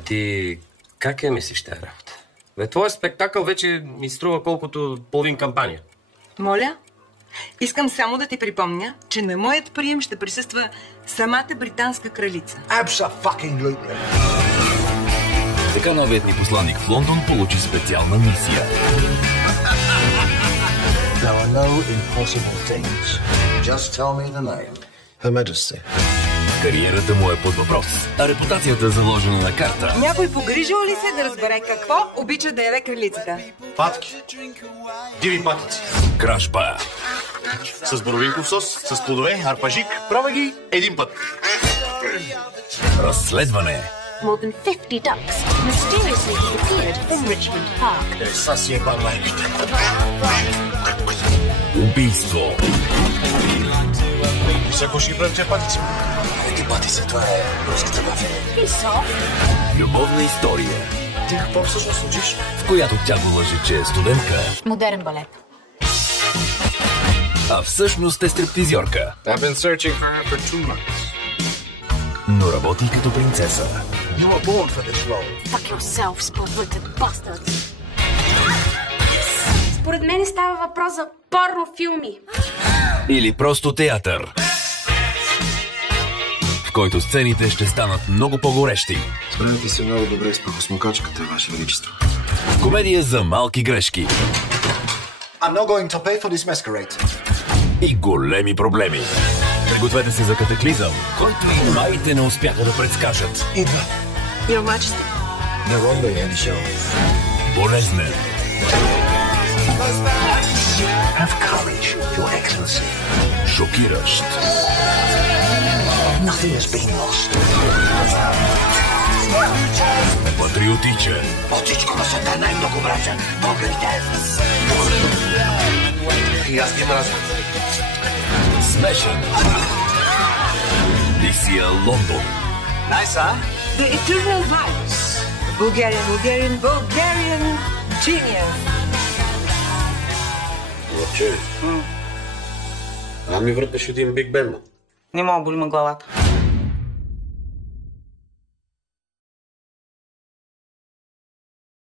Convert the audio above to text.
Ти как я мислиш тази работа? Твоят спектакъл вече ми струва колкото половин кампания. Моля? Искам само да ти припомня, че на моят прием ще присъства самата британска кралица. Абсолютно. Така новият ни посланник в Лондон получи специална мисия. There are no impossible things. Just tell me the name. Her Majesty. Кариерата му е под въпрос, а репутацията е заложена на карта. Някой погрижил ли се да разбере какво обича да яве кралицата? Патки. Диви патици. Кражба. С боровинков сос, с плодове, арпажик. Правя ги един път. Разследване. More than 50 ducks mysteriously disappeared from Richmond Park. Са барлайките. Убийство. Всяко ще ги правим тия патици. Ети патици, това е руската мафия. Любовна история. Ти какво всъщност учиш? В която тя го лъже, че е студентка. Модерен балет. А всъщност е стриптизьорка. I've been searching for her for 2 months. Но работи като принцеса. You were born for this role. Fuck yourself, sport-witted bastard. Според мен става въпрос за порнофилми. Или просто театър, в който сцените ще станат много по-горещи. Справяте се много добре с прахосмокачката, Ваше Величество. Комедия за малки грешки. I'm not going to pay for this masquerade. И големи проблеми. Пригответе се за катаклизъм, който и майите не успяха да предскажат. Идва. Your Majesty. No wonder you had the show. Болезнен. Have courage, Your Excellency. Шокиращ. Nothing has been lost. Патриотичен. От всичко на света най-много мразя. Погледайте. И аз ги мразя. Смешен. Мисия Лондон. The Eternal Virus. Bulgarian genius. Лъче. Ми върташ един Биг Бен. Не мога, боли ме главата.